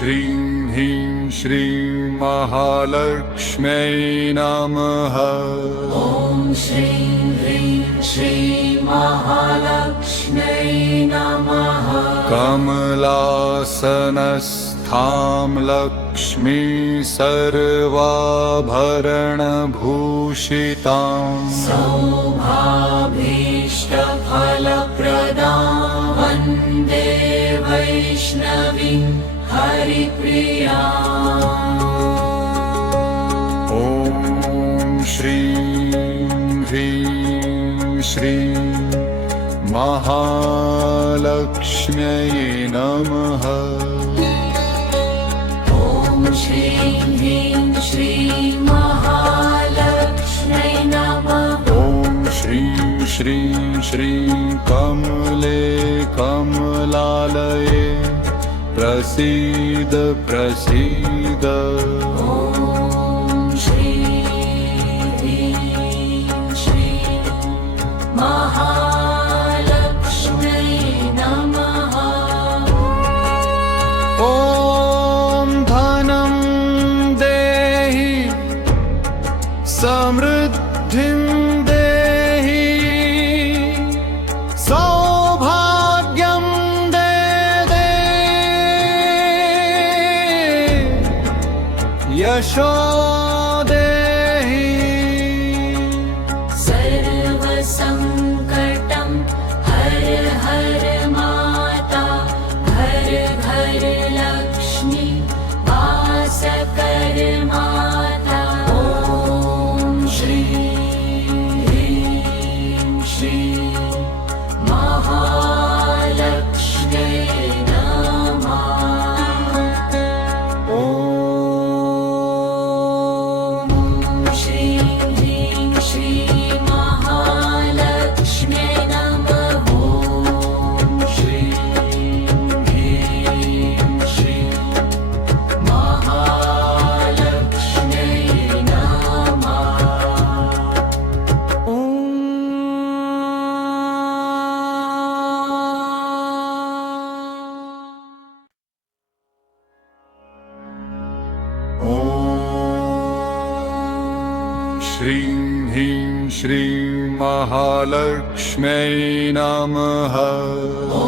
श्रीं ह्रीं श्रीं महालक्ष्म्यै नमः। ॐ श्रीं ह्रीं श्रीं महालक्ष्म्यै नमः। कमलासनस्थां लक्ष्मी सर्वाभरणभूषितां सौभाभीष्टफलप्रदां वन्दे वैष्णवीं हरिप्रियाम्। ॐ श्रीं ह्रीं श्रीं महालक्ष्म्यै नमः। ॐ श्रीं ह्रीं श्रीं महालक्ष्म्यै नमः। ॐ श्रीं श्रीं श्रीं कमले कमलालये प्रसीद प्रसीद। ॐ श्रीं ह्रीं श्रीं महालक्ष्म्यै नमः। ॐ धनं देहि समृद्धिं देहि सौभाग्यं दे यशो देहि। सर्वसङ्कटं हर हर माता घर घर लक्ष्मी वास कर माता। ॐ श्रीं ह्रीं श्रीं महालक्ष्म्यै नमः। ॐ श्रीं ह्रीं श्रीं महालक्ष्म्यै नमः। ॐ श्रीं ह्रीं श्रीं महालक्ष्म्यै नमः। ॐ श्रीं ह्रीं श्रीं महालक्ष्म्यै नमः। ॐ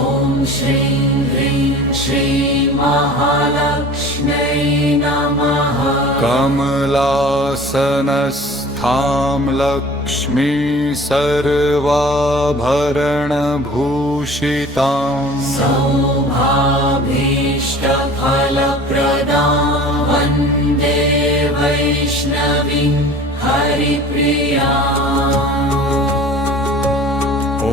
श्रीं ह्रीं श्रीं महालक्ष्म्यै नमः। कमलासनस्थां लक्ष्मी सर्वाभरणभूषितां सौभाभीष्टफलप्रदां वन्दे वैष्णवीं हरिप्रियाम्। ॐ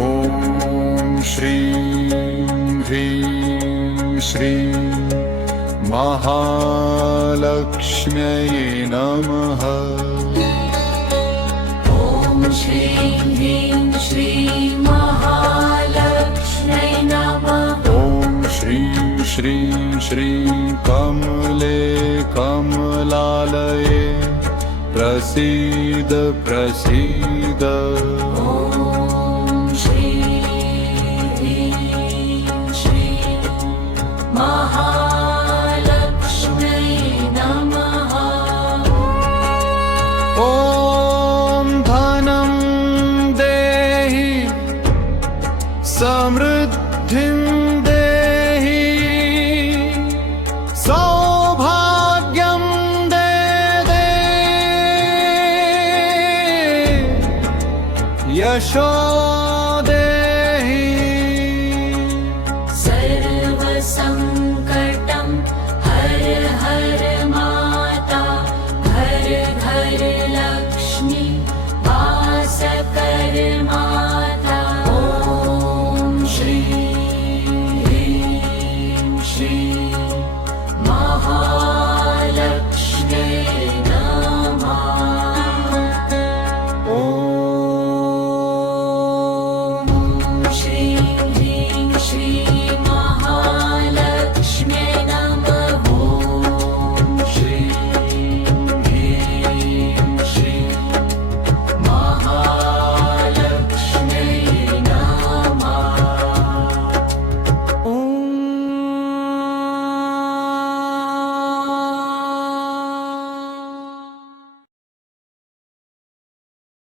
श्रीं ह्रीं श्रीं महालक्ष्म्यै नमः। ॐ श्रीं ह्रीं श्रीं महालक्ष्म्यै नमः। ॐ श्रीं श्रीं श्रीं कमले कमलालये प्रसीद प्रसीद। ॐ श्रीं ह्रीं श्रीं महालक्ष्म्यै नमः। ॐ धनं देहि समृद्धिं देहि सौभाग्यं दे यशो देहि। सर्वसङ्कटं